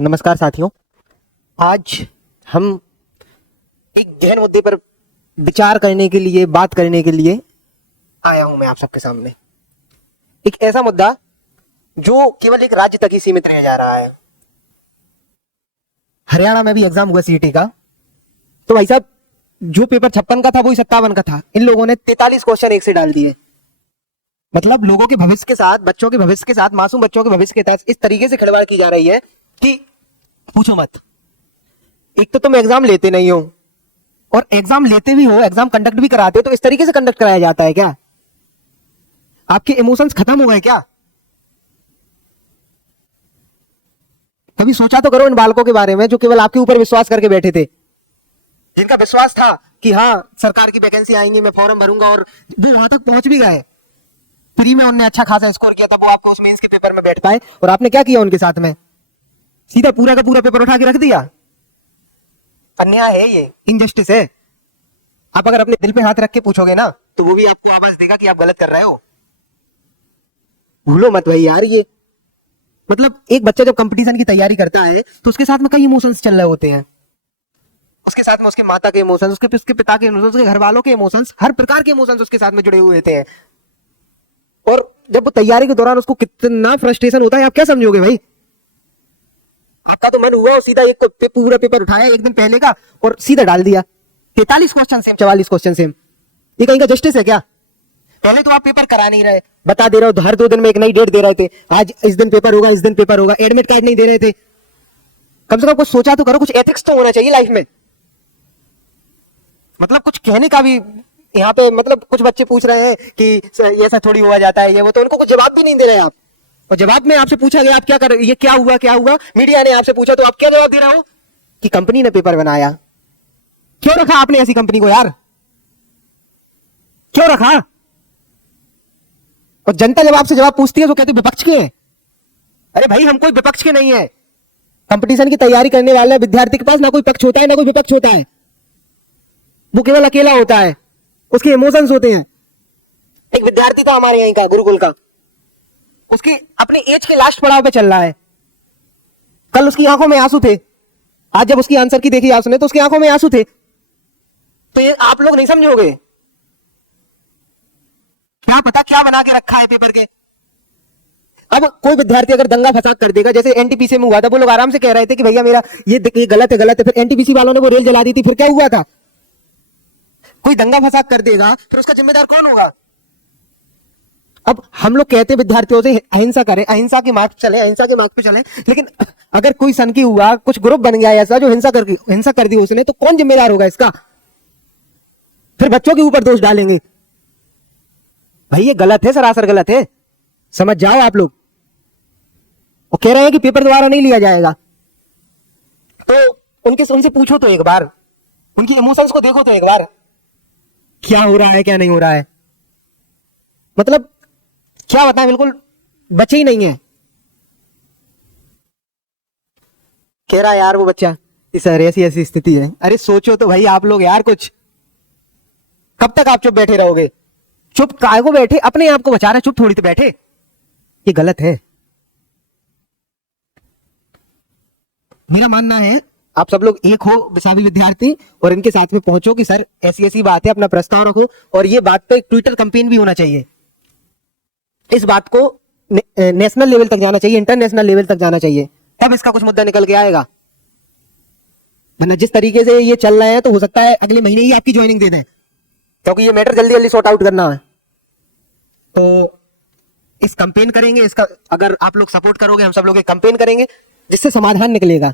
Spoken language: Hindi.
नमस्कार साथियों। आज हम एक गहन मुद्दे पर विचार करने के लिए, बात करने के लिए आया हूं मैं आप सबके सामने। एक ऐसा मुद्दा जो केवल एक राज्य तक ही सीमित रह जा रहा है। हरियाणा में भी एग्जाम हुआ सीईटी का, तो भाई साहब जो पेपर 56 का था वही 57 का था। इन लोगों ने 43 क्वेश्चन एक से डाल दिए। मतलब लोगों के भविष्य के साथ, बच्चों के भविष्य के साथ, मासूम बच्चों के भविष्य के साथ इस तरीके से खिलवाड़ की जा रही है कि पूछो मत। एक तो तुम एग्जाम लेते नहीं हो, और एग्जाम लेते भी हो, एग्जाम कंडक्ट भी कराते हो, तो इस तरीके से कंडक्ट कराया जाता है क्या? आपके इमोशंस खत्म हो गए क्या? कभी सोचा तो करो इन बालकों के बारे में जो केवल आपके ऊपर विश्वास करके बैठे थे, जिनका विश्वास था कि हाँ सरकार की वैकेंसी आएंगी, मैं फॉर्म भरूंगा, और वो वहां तक पहुंच भी गए। प्री में उन्होंने अच्छा खासा स्कोर किया था, वो आपको उस मेंस के पेपर में बैठ पाए, और आपने क्या किया उनके साथ में? सीधा पूरा का पूरा पेपर उठा के रख दिया। अन्याय है ये, इनजस्टिस है। आप अगर अपने दिल पे हाथ रख के पूछोगे ना, तो वो भी आपको आवाज देगा कि आप गलत कर रहे हो। भूलो मत भाई यार ये। मतलब एक बच्चा जब कंपटीशन की तैयारी करता है तो उसके साथ में कई इमोशंस चल रहे होते हैं। उसके साथ में उसके माता के इमोशंस, उसके पिता के इमोशंस, उसके घर वालों के इमोशंस, हर प्रकार के इमोशंस उसके साथ में जुड़े हुए होते हैं। और जब वो तैयारी के दौरान उसको कितना फ्रस्ट्रेशन होता है, आप क्या समझोगे भाई? आपका तो मन हुआ और सीधा एक पूरा पेपर उठाया एक दिन पहले का और सीधा डाल दिया। 43 क्वेश्चन सेम, 44 क्वेश्चन सेम। ये कहीं का जस्टिस है क्या? पहले तो आप पेपर करा नहीं रहे, बता दे रहे हो, हर 2 दिन में एक नई डेट दे रहे थे, आज इस दिन पेपर होगा, इस दिन पेपर होगा। एडमिट कार्ड नहीं दे रहे थे। कम से कम कुछ सोचा तो करो, कुछ एथिक्स तो होना चाहिए लाइफ में। मतलब कुछ कहने का भी यहाँ पे, मतलब कुछ बच्चे पूछ रहे हैं कि ऐसा थोड़ी हुआ जाता है, ये वो, तो उनको कुछ जवाब भी नहीं दे रहे आप। और जवाब में आपसे पूछा गया आप क्या कर, ये क्या हुआ, क्या हुआ, मीडिया ने आपसे पूछा, तो आप क्या जवाब दे रहे हो? कि कंपनी ने पेपर बनाया। क्यों रखा आपने ऐसी कंपनी को यार? क्यों रखा? और जनता जब आपसे जवाब पूछती है तो कहते विपक्ष के हैं। अरे भाई हम कोई विपक्ष के नहीं है। कंपटीशन की तैयारी करने वाले विद्यार्थी के पास ना कोई पक्ष होता है, ना कोई विपक्ष होता है। वो केवल अकेला होता है, उसके इमोशंस होते हैं। एक विद्यार्थी था हमारे यहीं का, गुरुकुल का, उसकी अपने एज के लास्ट पड़ाव पे चल रहा है। कल उसकी आंखों में आंसू थे, आज जब उसकी आंसर की देखी आपने तो उसकी आंखों में आंसू थे। तो ये आप लोग नहीं समझोगे? क्या पता क्या बना के रखा है पेपर के। अब कोई विद्यार्थी अगर दंगा फसाद कर देगा, जैसे एनटीपीसी में हुआ था, वो लोग आराम से कह रहे थे कि भैया मेरा ये गलत है, गलत है। फिर एनटीपीसी वालों ने वो रेल जला दी थी, फिर क्या हुआ था? कोई दंगा फसाद कर देगा फिर उसका जिम्मेदार कौन होगा? अब हम लोग कहते हैं विद्यार्थियों से अहिंसा करें, अहिंसा के मार्ग पे चले, अहिंसा के मार्ग पे चले, लेकिन अगर कोई सनकी हुआ, कुछ ग्रुप बन गया ऐसा जो हिंसा कर दी उसने, तो कौन जिम्मेदार होगा इसका? फिर बच्चों के ऊपर दोष डालेंगे। भाई ये गलत है, सरासर गलत है, समझ जाओ आप लोग। और कह रहे हैं कि पेपर दोबारा नहीं लिया जाएगा, तो उनसे पूछो तो एक बार, उनकी इमोशंस को देखो तो एक बार, क्या हो रहा है क्या नहीं हो रहा है। मतलब क्या बताएं, बिल्कुल बचे ही नहीं है। कह रहा यार वो बच्चा कि सर ऐसी ऐसी स्थिति है। अरे सोचो तो भाई आप लोग यार, कुछ कब तक आप चुप बैठे रहोगे? चुप काय को बैठे, अपने आप को बचा रहे, चुप थोड़ी तो बैठे। ये गलत है। मेरा मानना है आप सब लोग एक हो, सभी विद्यार्थी, और इनके साथ में पहुंचो कि सर ऐसी ऐसी बात है, अपना प्रस्ताव रखो। और ये बात पे ट्विटर कैंपेन भी होना चाहिए। इस बात को नेशनल लेवल तक जाना चाहिए, इंटरनेशनल लेवल तक जाना चाहिए, तब इसका कुछ मुद्दा निकल के आएगा। वरना जिस तरीके से ये चल रहे हैं तो हो सकता है अगले महीने ही आपकी ज्वाइनिंग दे दें, क्योंकि ये मैटर जल्दी जल्दी सॉर्ट आउट करना है। तो इस कैंपेन करेंगे, इसका अगर आप लोग सपोर्ट करोगे, हम सब लोग एक कैंपेन करेंगे जिससे समाधान निकलेगा।